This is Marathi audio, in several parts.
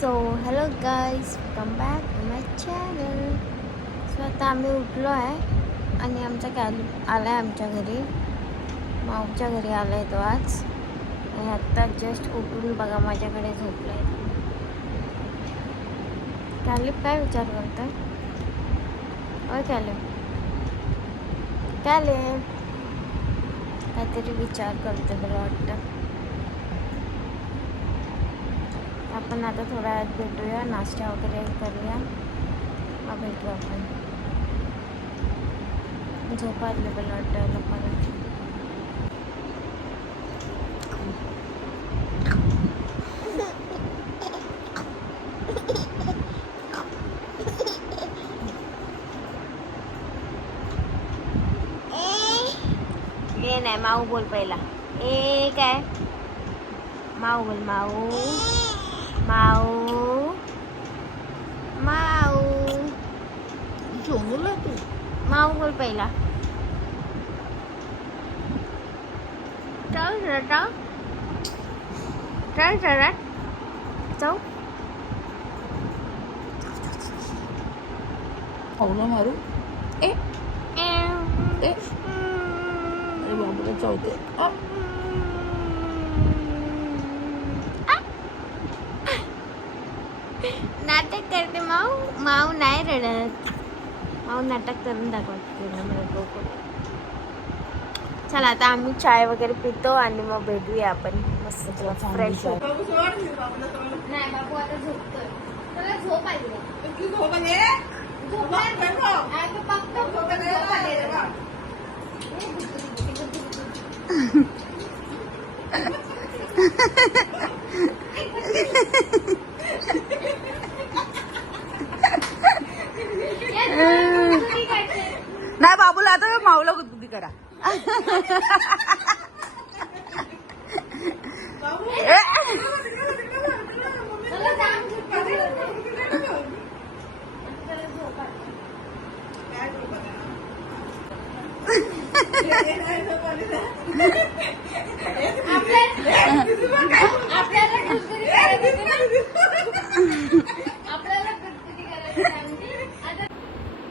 So hello guys, welcome back to my channel. So आता आम्ही उठलो आहे आणि आमचा कॅब आला आहे आमच्या घरी. माऊच्या घरी आला आहे तो आज. आणि आत्ता जस्ट उठून बघा माझ्याकडे झोपला आहे. कॅलिप काय विचार करत आहे? ओय कॅलिप, कॅलिप काहीतरी विचार करते मला वाटतं. आपण आता थोड्या वेळात भेटूया, नाश्ता वगैरे करूया, मग भेटू आपण. झोपा आली मला वाटतं लोकांना. ए नाही, माऊ बोल पहिला. ए काय माऊ बोल, माऊ माऊ माऊ झोंगला तू. माऊ बोल पहिला. चल रटा, चल चल जाऊ. खाऊला मारू. ए ए अरे बाबूला चावते. नाटक करते माऊ. माऊ नाही रडत. माऊ नाटक करून दाखवते मला. चला आता आम्ही चाय वगैरे पितो आणि मग भेटूया आपण मस्त फ्रेश. नाही बाबू आता झोपतोय. त्याला झोप आली. नाही बाबूला आता माऊला गुदगुदी करा.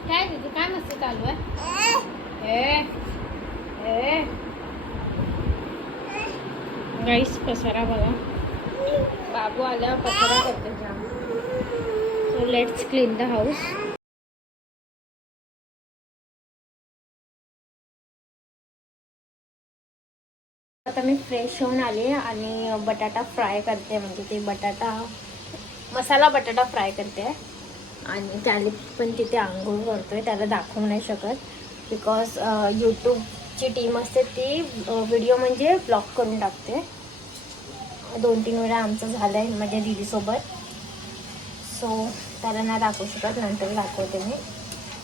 काय तुझं काय मस्त चालू आहे? गाईस पसारा बघा. बाबू आल्यावर पसारा करते जाम. So let's clean the house. आता मी फ्रेश होऊन आले आणि बटाटा फ्राय करते. म्हणजे ते मसाला बटाटा फ्राय करते. आणि त्याला पण तिथे आंघोळ करतोय. त्याला दाखवू नाही शकत बिकॉज यूट्यूबची टीम असते ती व्हिडिओ म्हणजे ब्लॉक करून टाकते. 2-3 वेळा आमचं झालं आहे माझ्या दीदीसोबत. सो त्याला नाही दाखवू शकत, नंतर दाखवते मी.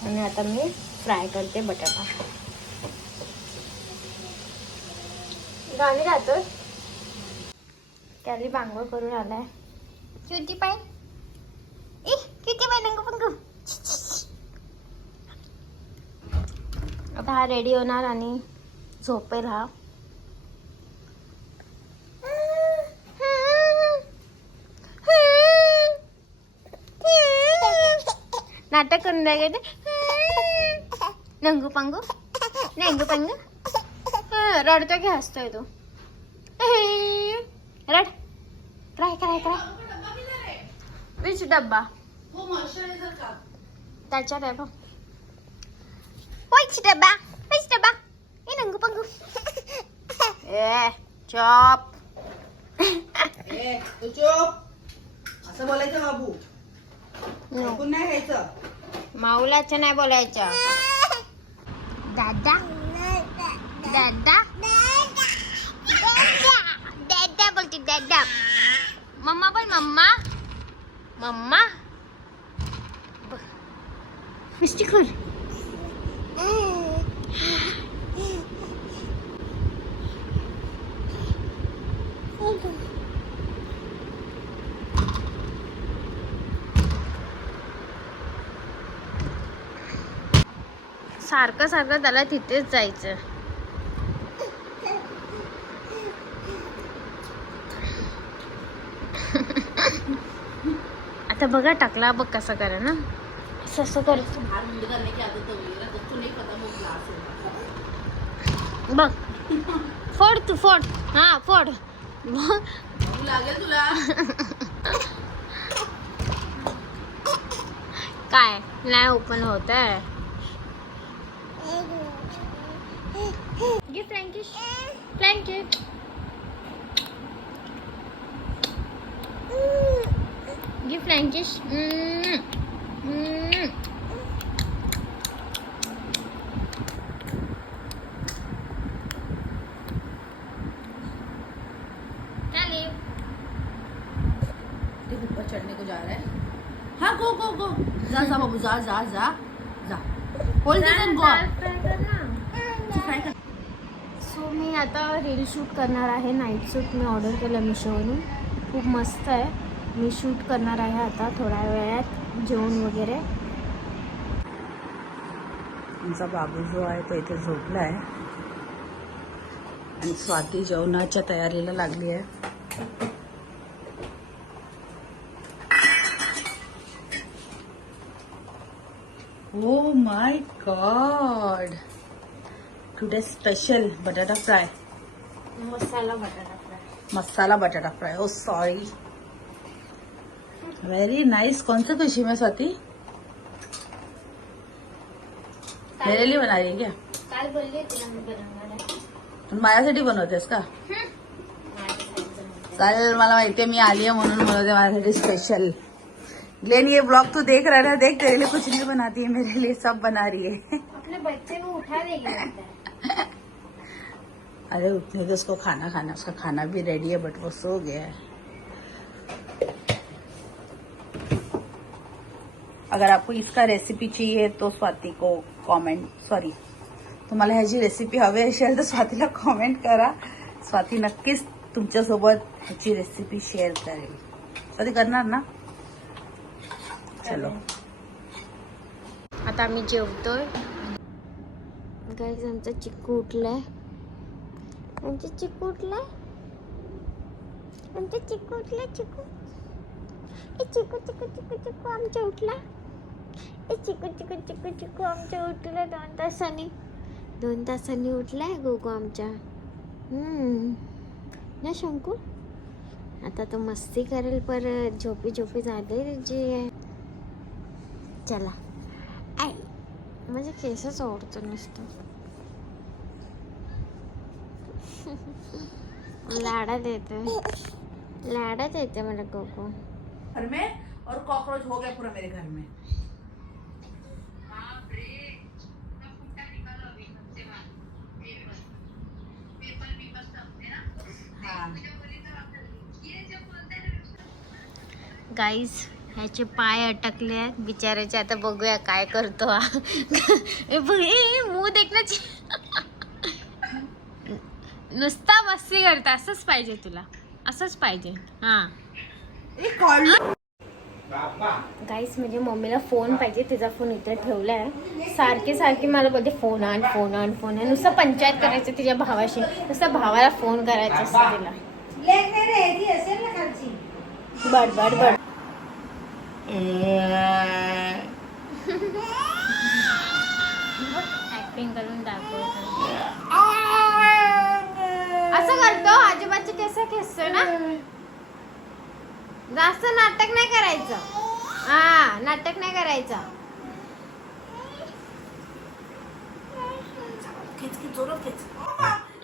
आणि आता मी फ्राय करते बटाटा. गावी राहतो. कॅली बांगोळ करून आलाय. क्युटी पाय, क्युटी पाय नंगू पंगू. आता हा रेडी होणार आणि झोपेल हा. नाटक करून द्या ते. नंगू पंगू नंगू पंगू. रडतो की हसतोय तो. रड. काय काय काय विच डब्बा त्याच्यात आहे बघ. विच डब्बा, विच डब्बा. हे नंगू पंगू. ए चॉप. तू चुप. असं बोलायचं बाबू. ऐकून नाही घ्यायचं. माऊलाच्या नाही बोलायचं. दादा दादा दादा बोलते. दादा. मम्मा बोल. Mamma mamma. मिस्टी कर. सारखं सारखं त्याला तिथेच जायचं. तर बघा टाकला बघ कसं करा ना असं करतो बाहर मुंडी करने की आदत हो गई है ना, तो नहीं पता वो ग्लास है। बघ फोड तू फोड हा फोड बाबू लागेल तुला। काय नाही ओपन होत आहे घे फ्रँकिश फ्रँकिश घे फ्रँकिश देख ऊपर चढ़ने को जा रहा है। हाँ गो गो गो, जा जा बाबू, जा जा जा जा, hold it and go. Try कर। सो मी आता रील शूट करणार आहे नाईट सूट मी ऑर्डर केलं मिशोवरून खूप मस्त आहे मी शूट करणार आहे आता थोड्या वेळात जेवण वगैरे आमचा बाबू जो आहे तो इथे झोपला आहे आणि स्वाती जेवणाच्या तयारीला लागली आहे। Oh my God! Today special बटाटा फ्राय, मसाला बटाटा फ्राय मसाला बटाटा fry. Oh sorry, very nice। कौन सा खुशी में स्वाति? मेरे लिए बना रही है क्या? काल बोलली होती ना मी बनवणार आहे पण माझ्यासाठी बनवतेस का? चालेल, मला माहितीये मी आली है म्हणून बनवते माझ्यासाठी स्पेशल। ग्लेन ये ब्लॉग तू देख रहा है, देख तेरे लिए कुछ नहीं बनाती है, मेरे लिए सब बना रही है। अपने बच्चे को उठा देगी लगता है अरे उठने दे उसको, खाना खाना, उसका खाना भी रेडी है बट वो सो गया है। अगर आपको इसका रेसिपी चाहिए तो स्वाति को कमेंट, सॉरी तुम्हाला ह्याची रेसिपी हवी असेल तर स्वातीला कमेंट करा, स्वाती नक्कीच तुमच्यासोबत ह्याची रेसिपी शेअर करेल। स्वाती करणार ना? चलो आता आम्ही जेवतोय गाईज आमचा चिक्कू उठलाय आमचा चिक्कू उठलाय आमचा चिक्कू उठलाय चिक्कू ए चिक्कू चिक्कू चिक्कू चिक्कू आमचा उठला ए चिक्कू चिक्कू चिक्कू चिक्कू आमचा उठला 2 तासांनी उठलाय गोगो आमचा ना शंकू आता तो मस्ती करेल पर झोपी झोपी झाले जे चला आई म्हणजे केसच ओढतो नुसतं लाडात येते मला कोको घर में, और कॉकरोच हो गया पूरा मेरे घर में। गाईज ह्याचे पाय अटकले आहेत बिचाराचे आता बघूया काय करतो हा मूव देखण्याची नुसता मस्ती करता असंच पाहिजे तुला असंच पाहिजे हा गाईस म्हणजे मम्मीला फोन पाहिजे तिचा फोन इथे ठेवलाय सारखी मला बोलते फोन आण नुसतं पंचायत करायचं तिच्या भावाशी नुसतं भावाला फोन करायचं असतं तिला बड ऍक्टिंग करून दाखवतो असं करतो आजोबाचे केस खेचतो ना जास्त नाटक नाही करायचं हा नाटक नाही करायचं खींच खींच जोरात खींच।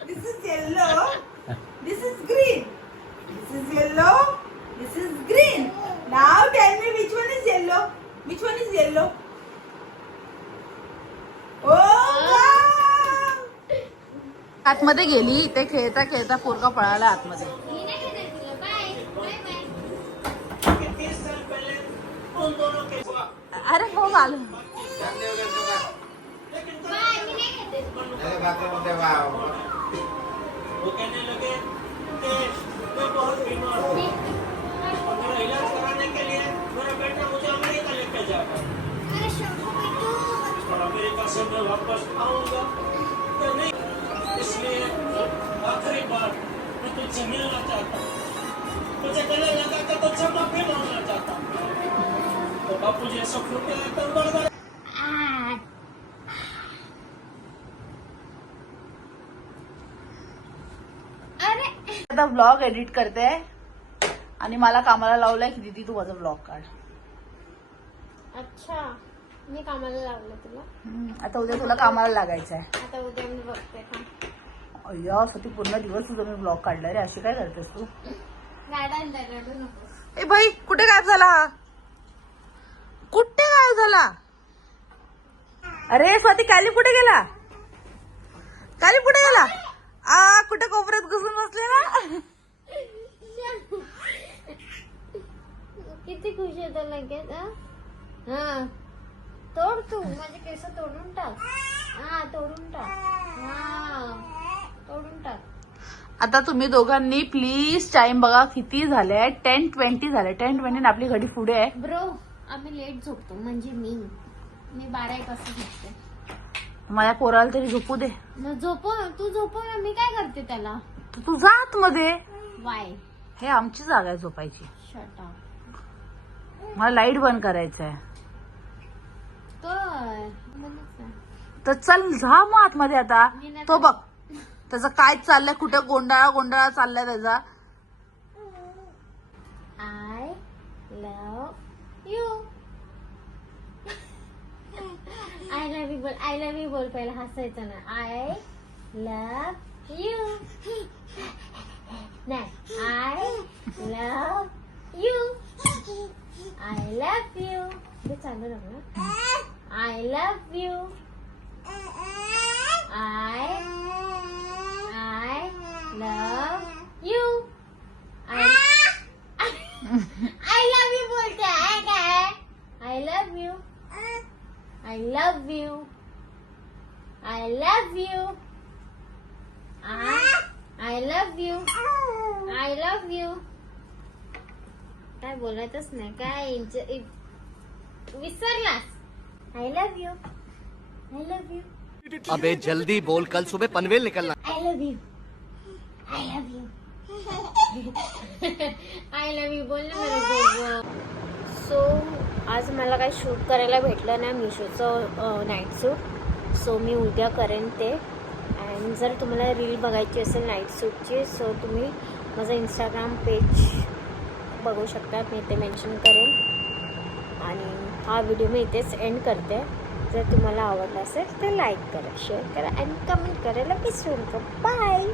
This is yellow. This is green. This is yellow. This is green. Now tell me which one is yellow? Which one is yellow? Oh! आतमध्ये गेली ते खेळता खेळता पोरगा पळाला आतमध्ये। अरे हो मालूम वो कहने लगे कि मैं बहुत बीमार हूँ और मेरा इलाज कराने के लिए मेरा बेटा मुझे अमेरिका लेके जाएगा और अमेरिका से मैं वापस आऊंगा तो नहीं, इसलिए आखिरी बार मैं तुझसे मिलना चाहता हूँ, तुझे गले लगा कर तुझसे माफी मांगना चाहता हूँ। बापू जैसा फुटे तो बड़ा अरे आता व्लॉग एडिट करते आणि मला कामाला लावलंय की दीदी तू माझा व्लॉग काढ. अच्छा, मी कामाला लागले तुला. आता उद्या तुला कामाला लागायचं आहे. आता उद्या मी बघते का. अय्या साठी पूर्ण दिवस तुझा मी ब्लॉग काढलाय रे. अशी काय करतेस तू? गाड्या रडू नको. ए भाई कुठे गायब झाला हा? कुठे गायब झाला? अरे स्वाती काली कुठे गेला? काली कुठे गेला? कुठे कोपऱ्यात घुसून बसले ना. किती खुश होतो लगेच. हा तोड तू माझे केस तोडून टाक. हा तोडून टाक. हा तोडून टाक. आता तुम्ही दोघांनी प्लीज टाइम बघा किती झाले. 10:20 झाले. 10:20 आपली घडी पुढे आहे. ब्रो आम्ही लेट झोपतो म्हणजे मी 12-1 वाजता झोपते. माझ्या पोराला तरी झोपू दे. मग तू झोपव ना. मी काय करते त्याला. तू जा आतमध्ये. वाय हे आमची जागा आहे झोपायची. Shut up. मला लाईट बंद करायचं आहे. तर चल जा मग आतमध्ये आता. मी नाही तो बघ त्याचं काय चाललंय. कुठे गोंधळा चाललाय त्याचा. I love you. I love you बोल पहिला. हसायचं ना. I love you. नाही I love you. I love you. हे चालू ना. I love you. I love you. I love you बोलते आहे काय. I love you. I love you. I love you. I love you. I love you. काय बोलायचंच नाही काय. विसरलास. I love you. I love you. अबे जल्दी बोल, कल सुबह पनवेल निकलना. I love you. I love you. I love you बोल ना मेरे गोगो. सो आज मला काही शूट करायला भेटलं नाही मिशोचं नाईट सूट. सो मी उद्या करेन ते. अँड जर तुम्हाला रील बघायची असेल नाईट सूटची सो तुम्ही माझं इंस्टाग्राम पेज बघू शकता. मी ते मेन्शन करेन. आणि हा व्हिडिओ मी इथेच एंड करते. जर तुम्हाला आवडला असेल तर लाईक करा, शेअर करा आणि कमेंट करायला विसरू नका. बाय.